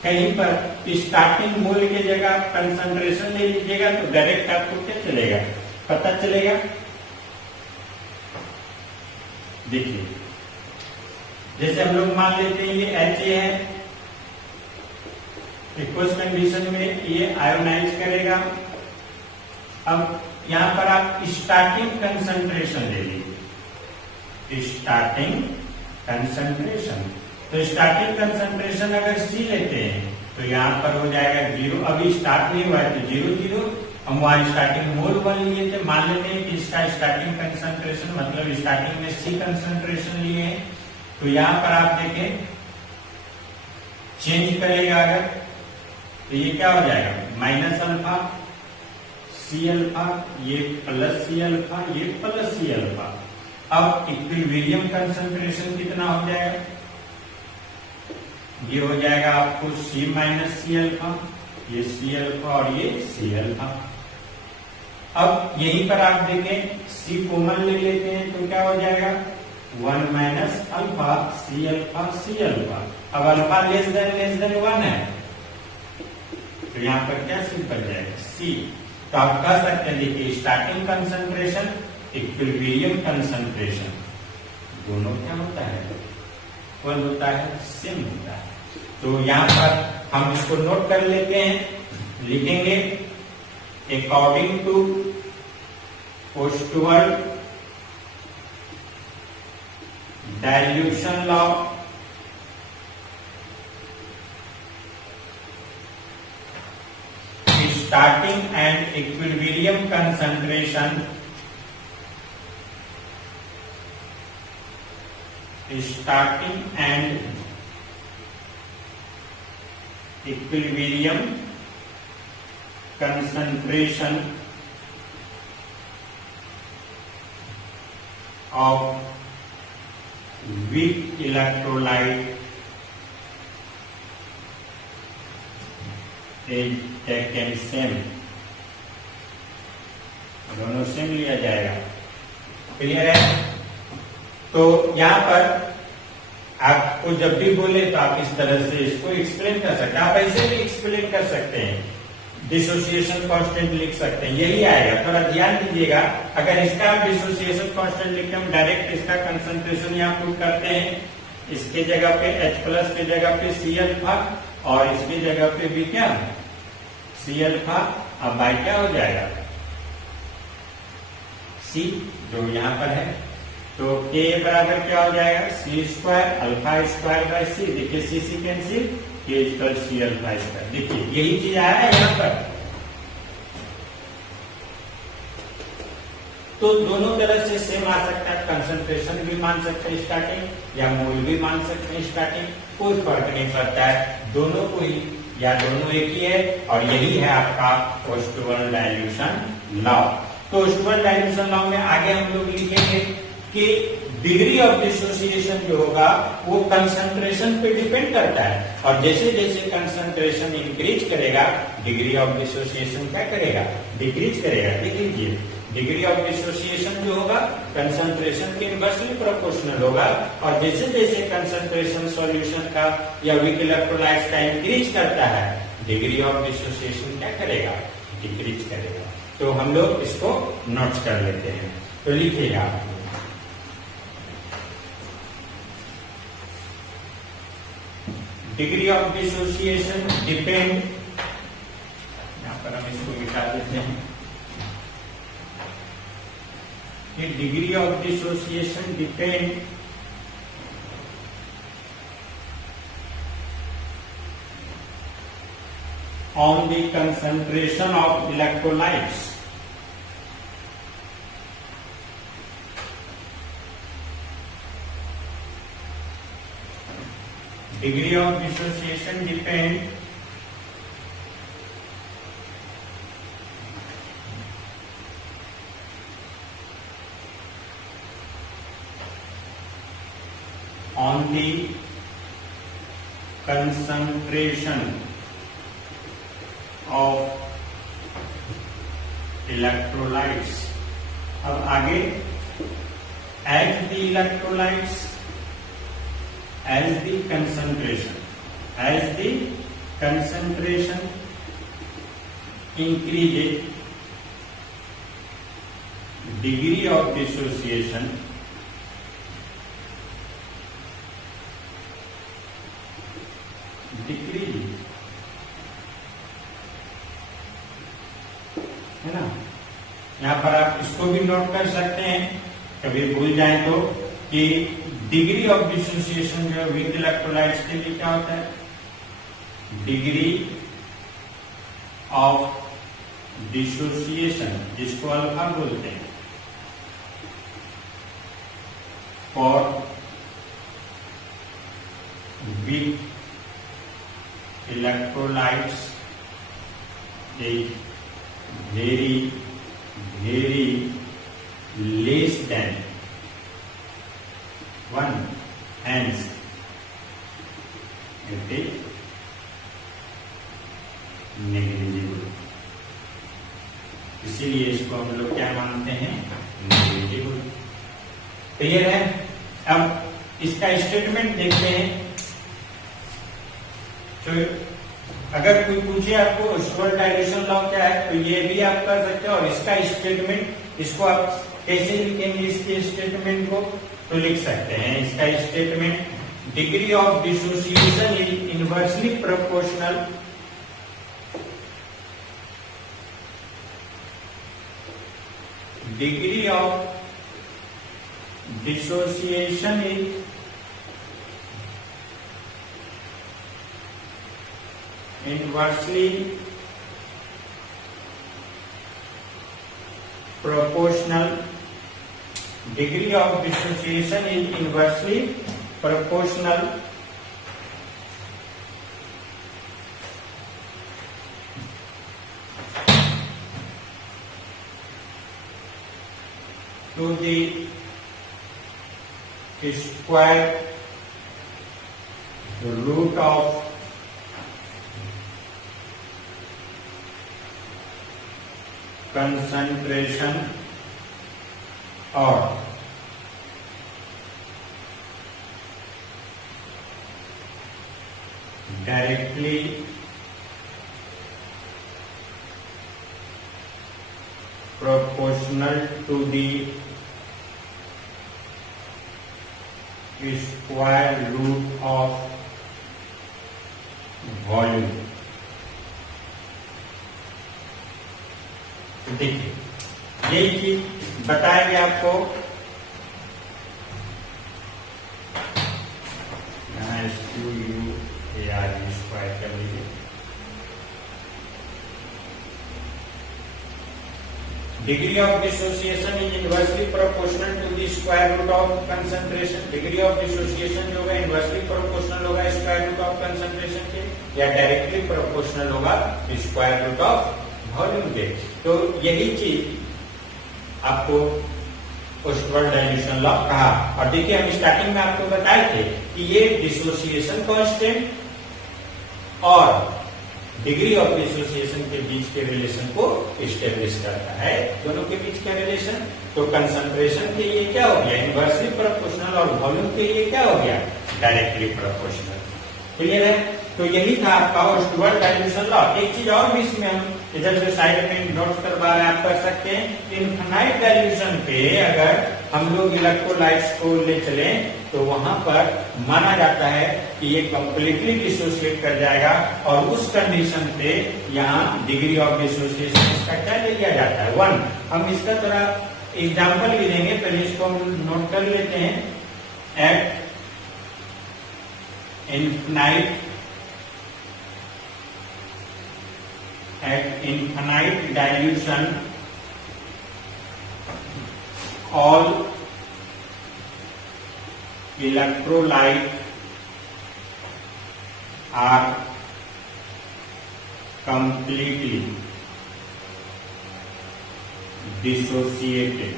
कहीं पर स्टार्टिंग मोल की जगह कंसंट्रेशन ले लीजिएगा तो डायरेक्ट आपको क्या चलेगा, पता चलेगा। देखिए जैसे हम लोग मान लेते हैं ये HA है, एक्वस कंडीशन में ये आयोनाइज करेगा। अब यहां पर आप स्टार्टिंग कंसंट्रेशन ले लीजिए, स्टार्टिंग कंसंट्रेशन। तो स्टार्टिंग कंसंट्रेशन अगर C लेते हैं तो यहां पर हो जाएगा 0। अभी स्टार्ट नहीं हुआ है तो 0 हम वहां स्टार्टिंग मोल 1 लिए थे, मान लेते हैं कि इसका स्टार्टिंग कंसंट्रेशन मतलब स्टार्टिंग में C कंसंट्रेशन लिए हैं। तो यहां पर आप देखें चेंज करेगा अगर तो ये क्या हो जाएगा, माइनस अल्फा C अल्फा, ये प्लस C अल्फा, ये प्लस C अल्फा। अब इक्विलिब्रियम कंसंट्रेशन कितना हो जाएगा, ये हो जाएगा आपको C माइनस C अल्फा, ये C अल्फा और ये C अल्फा। अब यहीं पर आप देखें C कॉमन ले लेते हैं तो क्या हो जाएगा 1 minus alpha C alpha C alpha. अब अल्फा लेस देन 1 है तो यहाँ पर क्या सिंपल जाएगा C। तो आप कह सकते हैं देखिए स्टार्टिंग कंसंट्रेशन इक्विलिब्रियम कंसंट्रेशन दोनों क्या होता है, इक्वल होता है, सेम होता है। तो यहाँ पर हम इसको नोट कर लेते हैं, लिखेंगे according to Ostwald dilution law starting and equilibrium concentration of weak electrolyte is taken same, दोनों सेम लिया जाएगा। क्लियर है। तो यहाँ पर आपको जब भी बोले तो आप इस तरह से इसको एक्सप्लेन कर सकते हैं। आप ऐसे भी एक्सप्लेन कर सकते हैं, डिसोसिएशन कांस्टेंट लिख सकते हैं, यही आएगा। थोड़ा ध्यान दीजिएगा, अगर इसका आप डिसोसिएशन कांस्टेंट लिखते हम डायरेक्ट इसका कंसंट्रेशन यहाँ पुट करते हैं, इसके जगह पे H प्लस के जगह पे C अल्फा और इसकी जगह पे भी क्या C अल्फा। अब बाई क्या हो जाएगा C जो यहाँ पर है, तो K बराबर क्या हो जाएगा C square alpha square by C। देखिए C cancel, K equal C alpha square. देखिए यही चीज आया है यहाँ पर। तो दोनों तरह से सेम आ सकता है, कंसंट्रेशन भी मान सकते हैं स्टार्टिंग या मोल भी मान सकते हैं स्टार्टिंग, कोई फर्क नहीं पड़ता है, दोनों को ही या दोनों एक ही है। और यही है आपका ओस्टवाल डाइल्यूशन लॉ। तो ओस्टवाल डाइल्यूशन लॉ में आगे हम लोग लिखेंगे कि डिग्री ऑफ डिसोसिएशन जो होगा वो कंसंट्रेशन पे डिपेंड करता है, और जैसे जैसे कंसंट्रेशन इंक्रीज करेगा डिग्री ऑफ डिसोसिएशन क्या करेगा, डिक्रीज करेगा। देख लीजिए डिग्री ऑफ डिसोसिएशन जो होगा कंसंट्रेशन के इनवर्सली प्रोपोर्शनल होगा, और जैसे जैसे कंसंट्रेशन सॉल्यूशन का या वीक इलेक्ट्रोलाइट्स का इंक्रीज करता है, डिग्री ऑफ डिसोसिएशन क्या करेगा, डिक्रीज करेगा। तो हम लोग इसको नोट कर लेते हैं, तो लिखिएगा डिग्री ऑफ डिसोसिएशन डिपेंड, यहां पर हम इसको मिटा देते हैं, degree of dissociation depend on the concentration of electrolytes. Degree of dissociation depend on the concentration of electrolytes. अब आगे as the electrolytes, as the concentration increases, degree of dissociation decreases, है ना। यहाँ पर आप इसको भी नोट कर सकते हैं, कभी भूल जाए तो, कि डिग्री ऑफ डिसोसिएशन जो विद इलेक्ट्रोलाइट्स के लिए क्या होता है, डिग्री ऑफ डिसोसिएशन, जिसको अल्फा बोलते हैं, for with electrolytes is very less than 1, hence it is negligible. इसीलिए इसको हम लोग क्या मानते हैं, नेग्लिजिबल। क्लियर है। अब इसका स्टेटमेंट देखते हैं। तो अगर कोई पूछे आपको ओस्वाल्ड डायल्यूशन लॉ क्या है, तो ये भी आप कर सकते हो, और इसका स्टेटमेंट, इसको आप कैसे लिखेंगे, इसके स्टेटमेंट को, तो लिख सकते हैं इसका statement, degree of dissociation is inversely proportional degree of dissociation is inversely proportional, degree of dissociation is inversely proportional to the square root of concentration or directly proportional to the square root of volume. देखिए यही चीज बताएंगे आपको, यहाँ square कर लीजिए। Degree of dissociation is inversely proportional to the square root of concentration. Degree of dissociation जो होगा इनवर्सली प्रोपोर्शनल होगा स्क्वायर रूट ऑफ कंसंट्रेशन के, या डायरेक्टली प्रोपोर्शनल होगा स्क्वायर रूट ऑफ वॉल्यूम के। तो यही चीज आपको ओस्वाल्ड डायल्यूशन लॉ कहा। और देखिए हम स्टार्टिंग में आपको बताए थे कि ये डिसोसिएशन कांस्टेंट और डिग्री ऑफ डिसोसिएशन के बीच के रिलेशन को इस्टेब्लिश करता है, दोनों के बीच का रिलेशन। तो कंसंट्रेशन के लिए क्या हो गया, इनवर्सली प्रोपोर्शनल, और वॉल्यूम के लिए क्या हो गया, डायरेक्टली प्रोपोर्शनल। क्लियर है? तो यही था आपका स्टुअर्ट डाइल्यूशन लॉ। एक चीज और भी इसमें हम इधर जो साइड में नोट करवा रहे हैं आप कर सकते हैं, इनफाइनाइट डाइल्यूशन पे अगर हम लोग इलेक्ट्रोलाइट्स को ले चले तो वहां पर माना जाता है कि ये कंप्लीटली डिसोसिएट कर जाएगा, और उस कंडीशन पे यहाँ डिग्री ऑफ डिसोसिएशन इसका क्या ले लिया जाता है, 1। हम इसका थोड़ा एग्जाम्पल भी देंगे, पहले इसको हम नोट कर लेते हैं। At infinite dilution, all electrolyte are completely dissociated,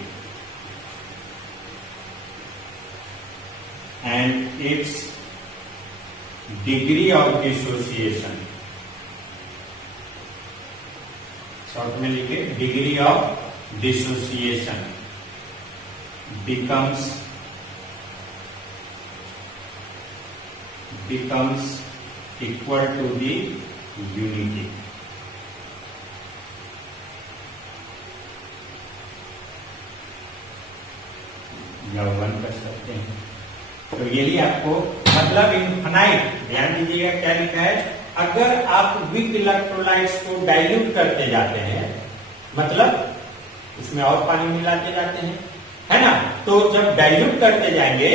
and its degree of dissociation, short में लिखे, degree of dissociation becomes equal to the unity. या 1 कर सकते हैं। तो यही आपको मतलब इनफाइनाइट, ध्यान दीजिएगा क्या लिखा है, अगर आप वीक इलेक्ट्रोलाइट्स को डाइल्यूट करते जाते हैं, मतलब उसमें और पानी मिलाते जाते हैं, है ना, तो जब डाइल्यूट करते जाएंगे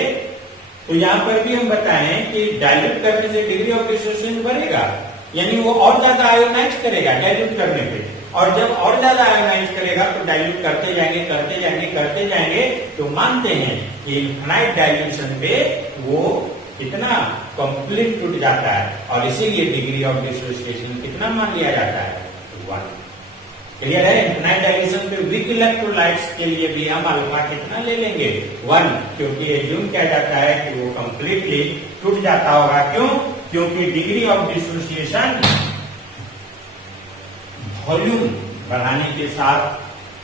तो यहां पर भी हम बताएं कि डाइल्यूट करने से डिग्री ऑफ डिसोसिएशन बढ़ेगा, यानी वो और ज्यादा आयोनाइज करेगा डाइल्यूट करने पे, और जब और ज्यादा आयोनाइज करेगा तो डाइल्यूट करते जाएंगे, तो मानते हैं कि इनफाइनाइट डाइल्यूशन पे वो कितना कंप्लीट टूट जाता है, और इसीलिए डिग्री ऑफ डिसोसिएशन कितना मान लिया जाता है, 1। क्लियर है? इनफाइनाइट डाइल्यूशन पे वीक इलेक्ट्रोलाइट्स के लिए भी हम अल्फा कितना ले लेंगे, 1, क्योंकि एज्यूम किया जाता है कि वो कंप्लीटली टूट जाता होगा। क्यों? क्योंकि डिग्री ऑफ डिसोसिएशन वॉल्यूम बढ़ाने के साथ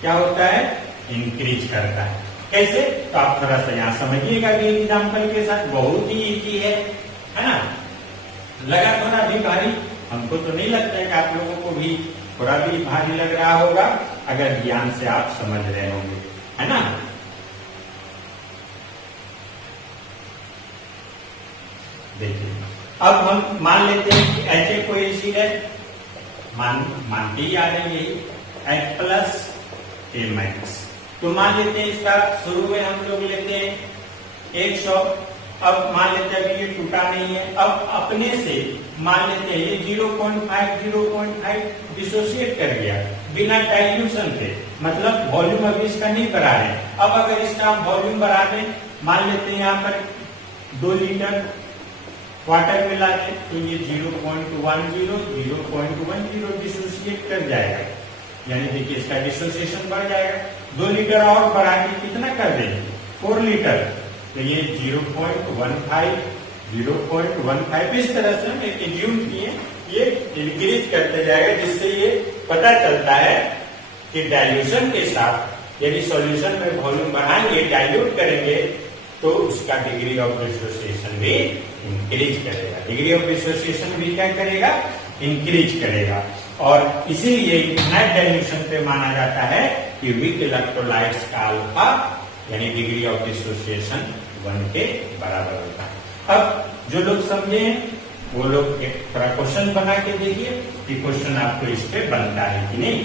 क्या होता है, इंक्रीज करता है। कैसे? तो आप थोड़ा सा यहाँ समझिएगा भी एग्जाम्पल के साथ, बहुत ही इजी है ना। लगा थोड़ा भी भारी, हमको तो नहीं लगता है कि आप लोगों को भी थोड़ा भी भारी लग रहा होगा, अगर ध्यान से आप समझ रहे होंगे, है ना। देखिए अब हम मान लेते हैं कि ऐसे कोई एसिड है, मानते ही आ रहे यही H+A-। तो मान लेते हैं इसका शुरू में हम लोग लेते हैं 100, अब मान लेते हैं अभी ये टूटा नहीं है, अब अपने से मान लेते हैं ये 0.5 डिसोसिएट कर गया बिना डाइल्यूशन के, मतलब वॉल्यूम अभी इसका नहीं बढ़ा रहे। अब अगर इसका वॉल्यूम बढ़ा दें, मान लेते हैं यहाँ पर 2 लीटर वाटर मिला दें, तो ये 0.10 डिसोसिएट कर जाएगा, यानी देखिए इसका डिसोसिएशन बढ़ जाएगा। 2 लीटर और बढ़ा के कितना कर दें, 4 लीटर, तो ये 0.15 इस तरह से हम एज्यूम किए, ये इंक्रीज करते जाएगा, जिससे ये पता चलता है कि डाइल्यूशन के साथ यदि सॉल्यूशन में वॉल्यूम बढ़ाएंगे, डाइल्यूट करेंगे, तो उसका डिग्री ऑफ डिसोसिएशन भी इंक्रीज करेगा। डिग्री ऑफ डिसोसिएशन भी क्या करेगा, इंक्रीज करेगा। और इसीलिए इनफाइनाइट डाइल्यूशन पे माना जाता है कि वीक इलेक्ट्रोलाइट्स का अल्फा यानी डिग्री ऑफ डिसोसिएशन 1 के बराबर होता है। अब जो लोग समझे वो लोग एक थोड़ा क्वेश्चन बना के देखिए कि क्वेश्चन आपको इस पे बनता है कि नहीं।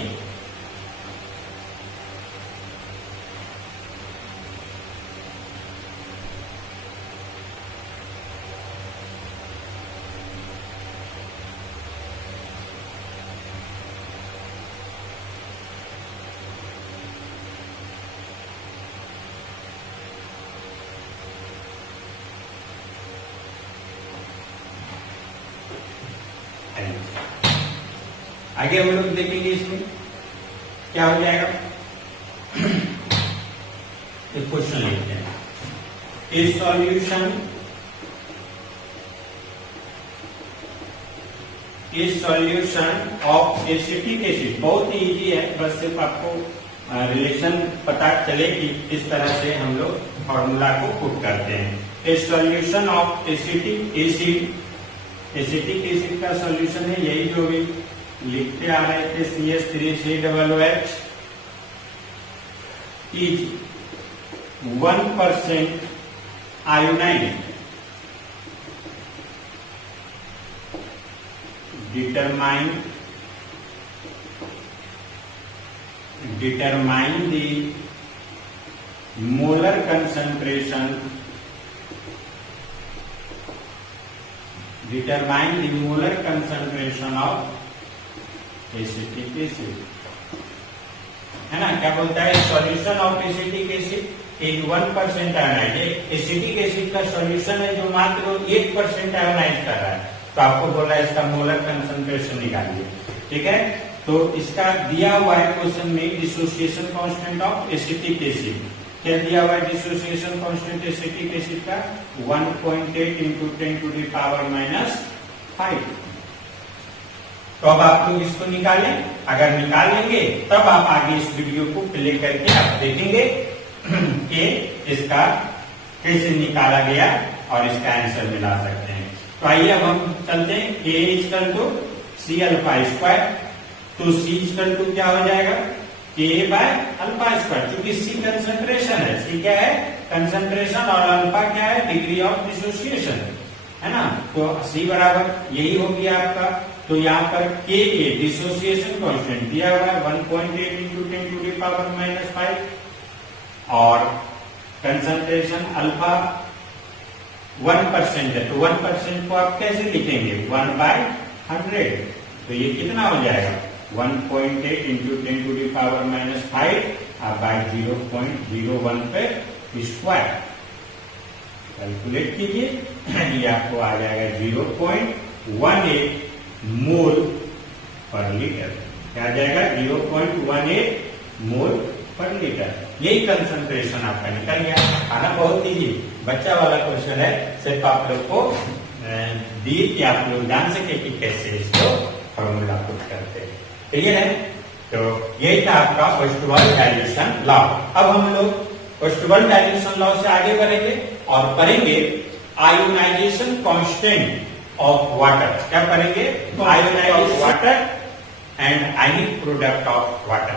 आगे हम लोग देखेंगे इसमें क्या हो जाएगा। एक क्वेश्चन लिखते हैं, इस solution is solution of acetic acid. बहुत ही इजी है, बस सिर्फ आपको रिलेशन पता चले कि किस तरह से हम लोग फॉर्मूला को पुट करते हैं। A solution of acetic acid, acetic acid का सॉल्यूशन है यही जो भी लिखते आ रहे थे, CH3COOH is 1% ionized. Determine the molar concentration. Determine the molar concentration of acetic acid, है ना। क्या बोलता है, solution of acetic acid is 1% ionize. Acetic acid का सॉल्यूशन है जो मात्र 1% आयोनाइज कर रहा है, तो आपको बोला इसका मोलर कंसंट्रेशन निकालिए। ठीक है, तो इसका दिया हुआ है क्वेश्चन में dissociation constant of acetic acid. क्या दिया हुआ है डिसोसिएशन कांस्टेंट एसिटिक एसिड का? 1.8 इंटू 10 टू द पावर -5। तो अब आप लोग इसको निकालें। अगर निकाल लेंगे तब आप आगे इस वीडियो को प्ले करके आप देखेंगे कि इसका कैसे निकाला गया और इसका आंसर मिला सकते हैं। तो आइए अब हम चलते हैं। K equal to C alpha square, तो C इक्वल टू क्या हो जाएगा? K by alpha square. चूंकि C कंसंट्रेशन है, C क्या है? कंसंट्रेशन, और अल्फा क्या है? डिग्री ऑफ डिसोसिएशन, है ना। तो C बराबर यही हो गया आपका। तो यहाँ पर K डिसोसिएशन कांस्टेंट दिया हुआ है 1.8 इंटू 10 टू द पावर -5, और कंसंट्रेशन अल्फा 1% है, तो 1% को आप कैसे लिखेंगे? 1/100। तो ये कितना हो जाएगा? 1.8 into 10 to the power -5 by 0.01 पे स्क्वायर कैलकुलेट कीजिए। ये आपको आ जाएगा 0.18 मोल पर लीटर। क्या आ जाएगा? 0.18 मोल पर लीटर। यही कंसंट्रेशन आपका निकल गया। आना बहुत ही बच्चा वाला क्वेश्चन है, सिर्फ आप लोग को दी कि आप लोग जान सके कि कैसे इसको फॉर्मूला पुट करते हैं। क्लियर है? तो यही था आपका फर्स्ट वर्ड डाइल्यूशन लॉ। अब हम लोग फर्स्ट वर्ड डाइल्यूशन लॉ से आगे बढ़ेंगे और पढ़ेंगे आयोनाइजेशन कांस्टेंट ऑफ वाटर। क्या करेंगे? Ionization water and ionic product of water.